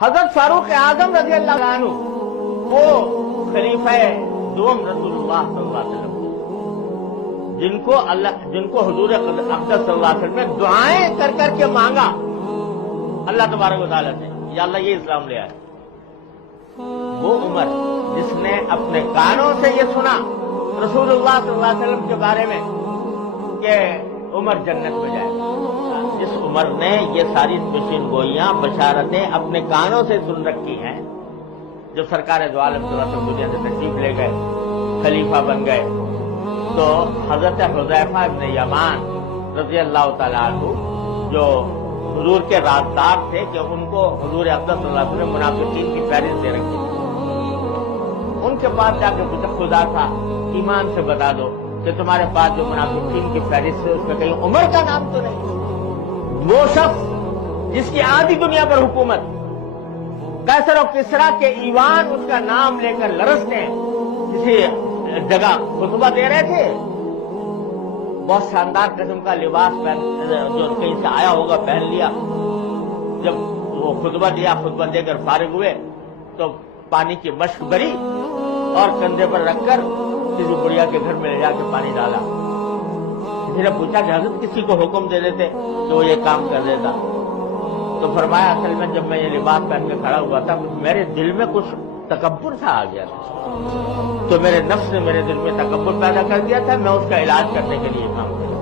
حضرت فاروق اعظم رضی اللہ عنہ وہ خلیفہ دوم رسول اللہ صلی اللہ علیہ وسلم جن کو حضور اقدس صلی اللہ علیہ وسلم نے دعائیں کر کر کے مانگا اللہ تبارک و تعالیٰ سے، یا اللہ یہ اسلام لے آئے. وہ عمر جس نے اپنے کانوں سے یہ سنا رسول اللہ صلی اللہ علیہ وسلم کے بارے میں کہ عمر جنت میں جائے، جس عمر نے یہ ساری پیشین گوئیاں بشارتیں اپنے کانوں سے سن رکھی ہیں، جو سرکار دو عالم صلی اللہ علیہ وسلم دنیا سے تشریف لے گئے، خلیفہ بن گئے، تو حضرت حذیفہ ابن یمان رضی اللہ تعالیٰ عنہ جو حضور کے رازدار تھے کہ ان کو حضور اقدس صلی اللہ علیہ وسلم منافقین کی فہرست دے رکھی، ان کے پاس جا کے پوچھا خدا تھا ایمان سے بتا دو کہ تمہارے پاس جو منافقین کی فہرست ہے اس میں کہیں عمر کا نام تو نہیں؟ وہ شخص جس کی آدھی دنیا پر حکومت، قیصر و کسریٰ کے ایوان اس کا نام لے کر لرزتے ہیں، کسی جگہ خطبہ دے رہے تھے، بہت شاندار قسم کا لباس پہن جو کہیں سے آیا ہوگا پہن لیا، جب وہ خطبہ دیا، خطبہ دے کر فارغ ہوئے تو پانی کی مشک بری اور کندھے پر رکھ کر کسی بڑھیا کے گھر میں لے جا کے پانی ڈالا. کسی نے پوچھا کہ حضرت کسی کو حکم دے دیتے تو وہ یہ کام کر دیتا؟ تو فرمایا اصل میں جب میں یہ لباس پہن کے کھڑا ہوا تھا میرے دل میں کچھ تکبر سا آ گیا تھا، تو میرے نفس نے میرے دل میں تکبر پیدا کر دیا تھا، میں اس کا علاج کرنے کے لیے کام کر